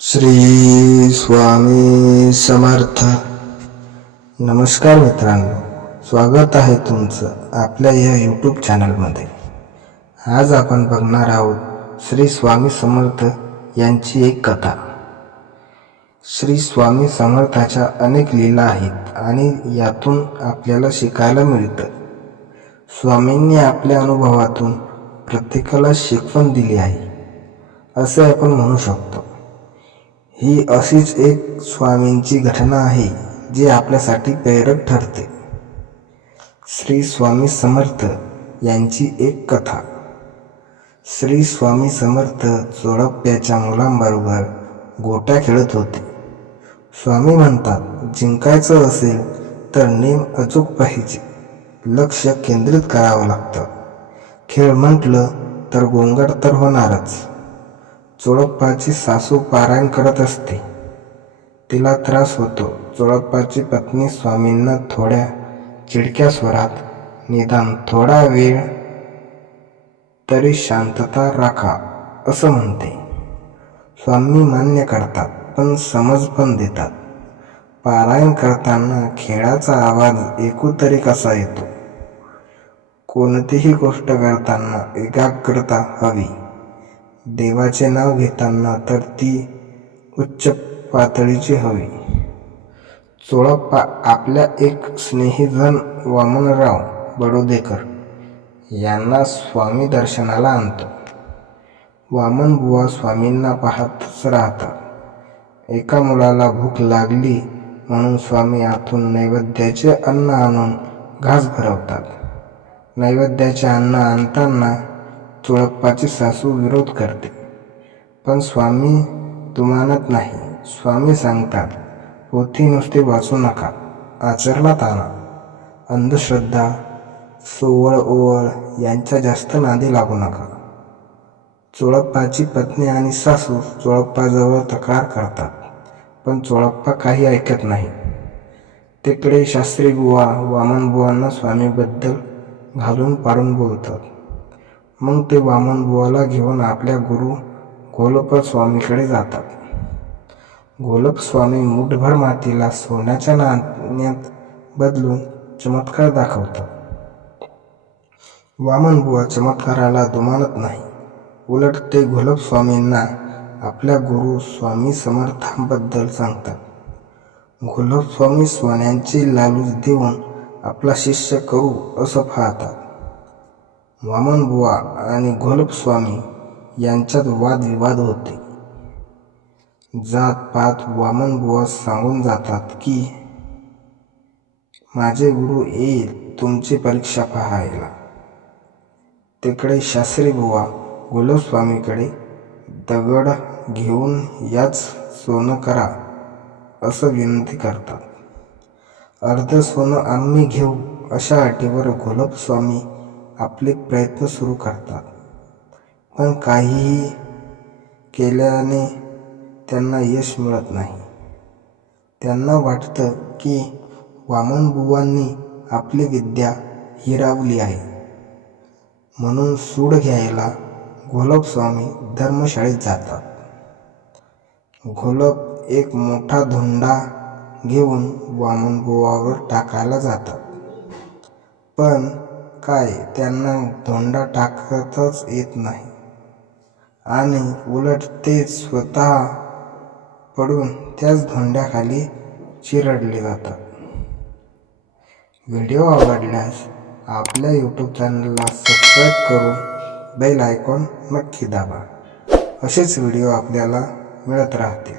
श्री स्वामी समर्थ. नमस्कार मित्रांनो, स्वागत आहे तुमचं आपल्या या यूट्यूब चॅनलमध्ये. आज आपण बघणार आहोत श्री स्वामी समर्थ यांची एक कथा. श्री स्वामी समर्थाच्या अनेक लीला आहेत आणि यातून आपल्याला शिकायला मिळतं. स्वामींनी आपल्या अनुभवातून प्रत्येकाला शिकवण दिली आहे असे आपण म्हणू शकतो. ही अशीच एक स्वामींची घटना आहे जी आपल्यासाठी प्रेरक ठरते. श्री स्वामी समर्थ यांची एक कथा. श्री स्वामी समर्थ चोळप्पाच्या मुलांबरोबर गोट्या खेळत होते. स्वामी म्हणतात, जिंकायचं असेल तर नेम अचूक पाहिजे, लक्ष केंद्रित करावं लागतं. खेळ म्हटलं तर गोंगाट तर होणारच. चोळप्पाची सासू पारायण करत असते. तिला त्रास होतो. चोळप्पाची पत्नी स्वामींना थोड्या चिडक्या स्वरात, निदान थोडा वेळ तरी शांतता राखा असं म्हणते. स्वामी मान्य करतात, पण समज पण देतात. पारायण करताना खेळाचा आवाज ऐकू तरी कसा येतो? कोणतीही गोष्ट करताना एकाग्रता हवी. देवाचे नाव घेताना तर ती उच्च पातळीची हवी. चोळप्पा आपल्या एक स्नेहीजन वामनराव बडोदेकर यांना स्वामी दर्शनाला आणतो. वामनबुवा स्वामींना पाहतच राहतात. एका मुलाला भूक लागली म्हणून स्वामी आतून नैवेद्याचे अन्न आणून घास भरवतात. नैवेद्याचे अन्न आणताना चोळप्पाची सासू विरोध करते, पण स्वामी दुमानत नाही. स्वामी सांगतात, पोथी नुसती वाचू नका, आचरणात आणा. अंधश्रद्धा, सोवळ ओवळ यांच्या जास्त नादी लागू नका. चोळप्पाची पत्नी आणि सासू चोळप्पाजवळ तक्रार करतात, पण चोळप्पा काही ऐकत नाही. तिकडे शास्त्रीबुवा वामनबुवांना स्वामीबद्दल घालून पाडून बोलतात. मग ते वामनबुवाला घेऊन आपल्या गुरु घोलप स्वामीकडे जातात. घोलप स्वामी मुठभर मातीला सोन्याच्या नाण्यात बदलून चमत्कार दाखवतात. वामनबुवा चमत्काराला दुमानत नाही. उलट ते घोलप स्वामींना आपल्या गुरु स्वामी समर्थांबद्दल सांगतात. घोलप स्वामी सोन्यांची लालूच देऊन आपला शिष्य करू असं पाहतात. वामनबुवा आणि घोलप स्वामी यांच्यात वादविवाद होते. जात पात वामनबुवा सांगून जातात की माझे गुरु येईल तुमची परीक्षा पाहायला. तिकडे शास्त्रीबुवा घोलप स्वामीकडे दगड घेऊन याच सोनं करा असं विनंती करतात. अर्ध सोनं आम्ही घेऊ अशा अटीवर घोलप स्वामी आपले प्रयत्न सुरू करतात. पण काहीही केल्याने त्यांना यश मिळत नाही. त्यांना वाटतं की वामनबुवांनी आपली विद्या हिरावली आहे. म्हणून सूड घ्यायला घोलप स्वामी धर्मशाळेत जातात. घोलप एक मोठा धोंडा घेऊन वामनबुवावर टाकायला जातात. पण काय त्यांना धोंडा टाकताच येत नाही आणि उलट ते स्वतः पडून त्याच धोंड्याखाली चिरडले जातात. व्हिडिओ आवडल्यास आपल्या यूट्यूब चॅनलला सबस्क्राईब करून बेल आयकॉन नक्की दाबा. असेच व्हिडिओ आपल्याला मिळत राहतील.